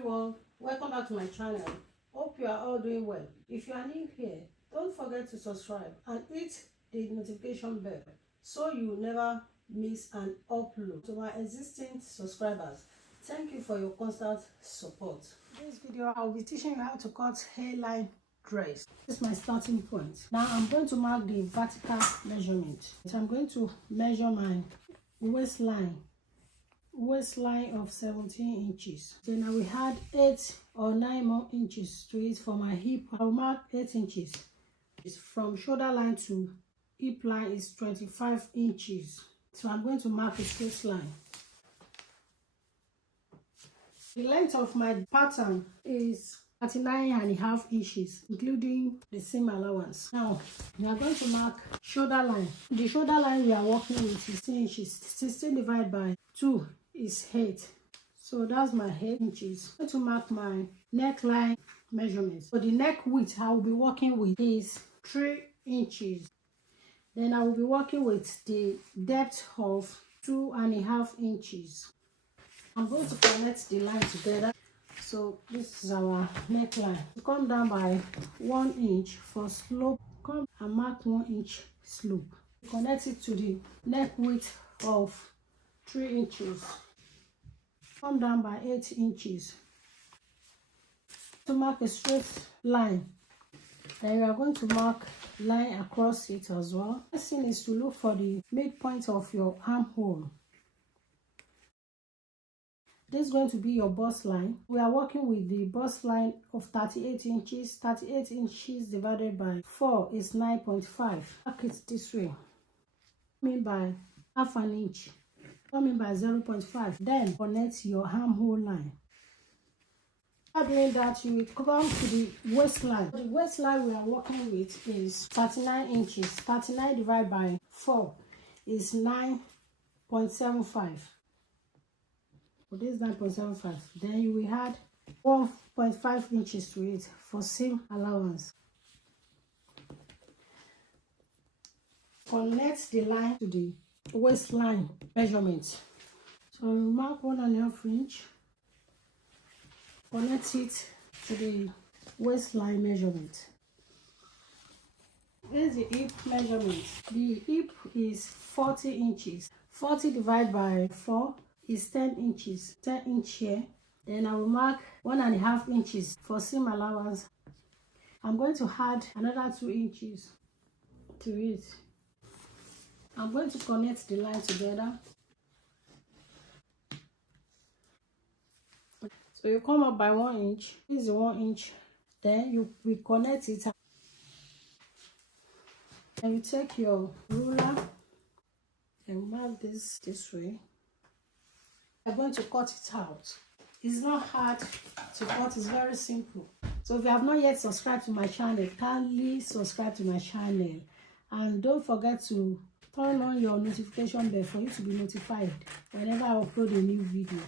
everyone, welcome back to my channel. Hope you are all doing well. If you are new here, don't forget to subscribe and hit the notification bell so you never miss an upload. To my existing subscribers, thank you for your constant support. In this video, I will be teaching you how to cut hairline dress. This is my starting point. Now I'm going to mark the vertical measurement. So I'm going to measure my waistline of 17 inches. Then I will add 8 or 9 more inches to it for my hip. I will mark 8 inches. From shoulder line to hip line is 25 inches. So I'm going to mark a straight line. The length of my pattern is 39.5 inches, including the seam allowance. Now we are going to mark shoulder line. The shoulder line we are working with is 16 inches. 16 divided by 2 is 8. So that's my 8 inches. I'm going to mark my neckline measurements. So the neck width I will be working with is 3 inches. Then I will be working with the depth of 2.5 inches. I'm going to connect the line together. So this is our neckline. Come down by 1 inch for slope. Come and mark 1 inch slope. Connect it to the neck width of 3 inches. Come down by 8 inches. To mark a straight line, then you are going to mark line across it as well. The next thing is to look for the midpoint of your armhole. This is going to be your bust line. We are working with the bust line of 38 inches. 38 inches divided by 4 is 9.5. Mark it this way. Come in by half an inch. Come in by 0.5. Then connect your armhole line. After doing that, you will come to the waistline. The waistline we are working with is 39 inches. 39 divided by 4 is 9.75. So this is 9.75. Then you will add 1.5 inches to it for seam allowance. Connect the line to the waistline measurement. So you mark 1.5 inch. Connect it to the waistline measurement. This is the hip measurement. The hip is 40 inches. 40 divided by 4 is 10 inches. 10 inch here. Then I will mark 1.5 inches for seam allowance. I'm going to add another 2 inches to it. I'm going to connect the line together. So you come up by 1 inch. This is 1 inch. Then you will connect it. And you take your ruler and mark this way. I'm going to cut it out. It's not hard to cut, it's very simple. So if you have not yet subscribed to my channel, kindly subscribe to my channel. And don't forget to turn on your notification bell for you to be notified whenever I upload a new video.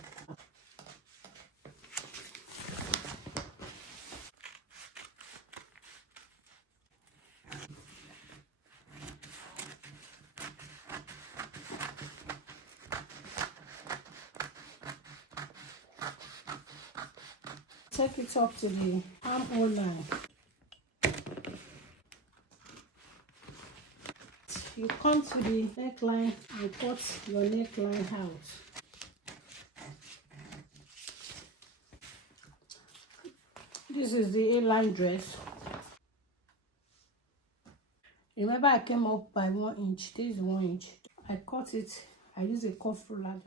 Take it up to the armhole line. You come to the neckline and cut your neckline out. This is the A-line dress. Remember I came up by 1 inch. This is 1 inch. I cut it. I use a cuff ruler.